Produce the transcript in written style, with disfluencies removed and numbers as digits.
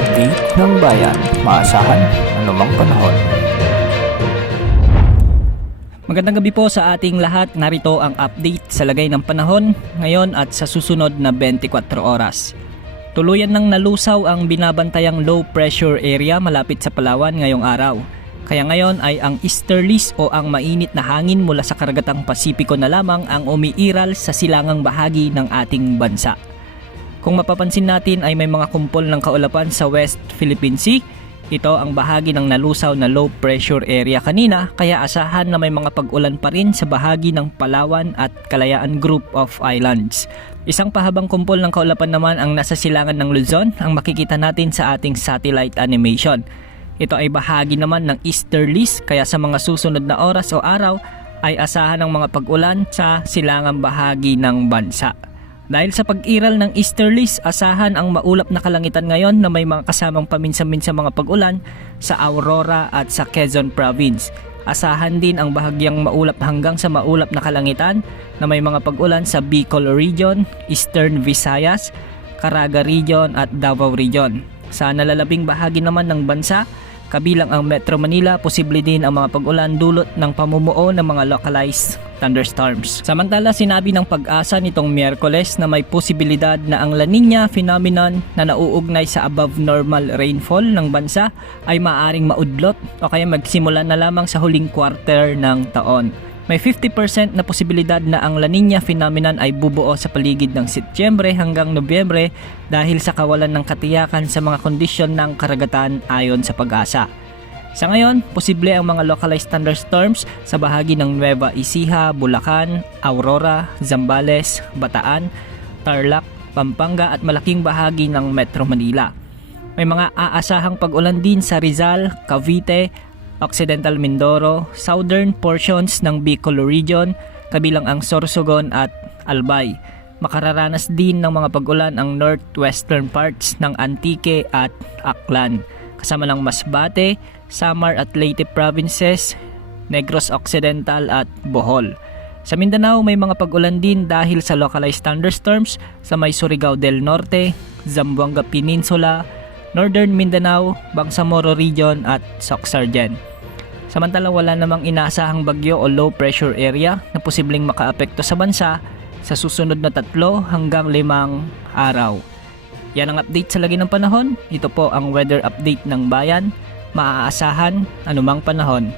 update ng bayan. Maasahan anumang panahon. Magandang gabi po sa ating lahat. Narito ang update sa lagay ng panahon ngayon at sa susunod na 24 oras. Tuluyan nang nalusaw ang binabantayang low pressure area malapit sa Palawan ngayong araw. Kaya ngayon ay ang easterlies o ang mainit na hangin mula sa karagatang Pasipiko na lamang ang umiiral sa silangang bahagi ng ating bansa. Kung mapapansin natin ay may mga kumpol ng kaulapan sa West Philippine Sea. Ito ang bahagi ng nalusaw na low pressure area kanina, kaya asahan na may mga pag-ulan pa rin sa bahagi ng Palawan at Kalayaan Group of Islands. Isang pahabang kumpol ng kaulapan naman ang nasa silangan ng Luzon, ang makikita natin sa ating satellite animation. Ito ay bahagi naman ng easterlies, kaya sa mga susunod na oras o araw ay asahan ng mga pag-ulan sa silangang bahagi ng bansa. Dahil sa pag-iral ng easterlies, asahan ang maulap na kalangitan ngayon na may mga kasamang paminsan-minsan mga pag-ulan sa Aurora at sa Quezon Province. Asahan din ang bahagyang maulap hanggang sa maulap na kalangitan na may mga pag-ulan sa Bicol Region, Eastern Visayas, Caraga Region at Davao Region. Sa nalalabing bahagi naman ng bansa, kabilang ang Metro Manila, posible din ang mga pag-ulan dulot ng pamumuo ng mga localized thunderstorms. Samantala, sinabi ng Pag-asa nitong Miyerkules na may posibilidad na ang La Nina phenomenon na nauugnay sa above normal rainfall ng bansa ay maaring maudlot o kaya magsimula na lamang sa huling quarter ng taon. May 50% na posibilidad na ang La Nina phenomenon ay bubuo sa paligid ng Setyembre hanggang Nobyembre dahil sa kawalan ng katiyakan sa mga kondisyon ng karagatan ayon sa Pag-asa. Sa ngayon, posible ang mga localized thunderstorms sa bahagi ng Nueva Ecija, Bulacan, Aurora, Zambales, Bataan, Tarlac, Pampanga at malaking bahagi ng Metro Manila. May mga aasahang pag-ulan din sa Rizal, Cavite, Occidental Mindoro, southern portions ng Bicol Region, kabilang ang Sorsogon at Albay. Makararanas din ng mga pag-ulan ang northwestern parts ng Antique at Aklan, kasama ng Masbate, Samar at Leyte provinces, Negros Occidental at Bohol. Sa Mindanao may mga pag-ulan din dahil sa localized thunderstorms sa may Surigao del Norte, Zamboanga Peninsula, Northern Mindanao, Bangsamoro Region at Soxargen. Samantala wala namang inaasahang bagyo o low pressure area na posibleng makaapekto sa bansa sa susunod na 3 hanggang 5 araw. Yan ang update sa lagi ng panahon. Ito po ang weather update ng bayan. Maaasahan anumang panahon.